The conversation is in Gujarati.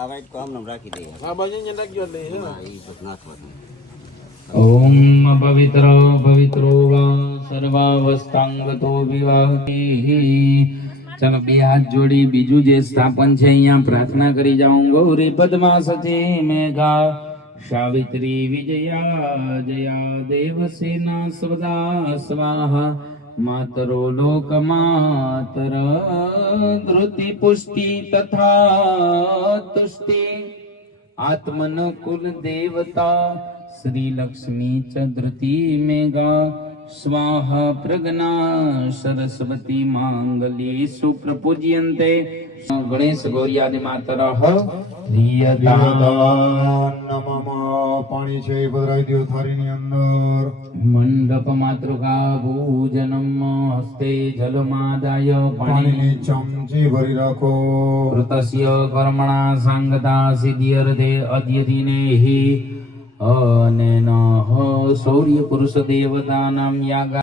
આ વાઈટ તો આમ રાખી દઈએ. આ બાજુ ને નાખ્યો એટલે હે હા, ઈ બધું નાખવાનું. ઓમ પવિત્ર પવિત્રો વા સર્વાવસ્થાંગતો વિવાહી. ચાલો બે હાથ જોડી બીજું જે સ્થાપન છે અહીંયા પ્રાર્થના કરી જાઉં. ગૌરી પદ્મા સચી મેઘા સાવિત્રી વિજયા જયા દેવસેના સવદા સ્વાહા. માતરો લોક માતર ધૃતિ પુષ્ટિ તથા તુષ્ટિ. આત્મન કુલ દેવતા શ્રી લક્ષ્મી ચ ધૃતિ મેઘા સ્વાહા. પ્રજ્ઞા સરસ્વતી માંગલી સુપ્રપૂજ્યન્તે. ગણેશ ગૌર્યાદિ માતરઃ પાણી છે એ પધરાવી દો થાળીની અંદર. મંડપ માતૃકા ભોજનમ હસ્તે જલમાદાય પાણી. પાણીની ચમચી ભરી રાખો. કૃતસ્ય કર્મણા સાંગતા સિદ્ધિર્થે અદ્યતિનેહિ અનેનઃ શૌર્ય પુરુષ દેવતાનાં યાગા.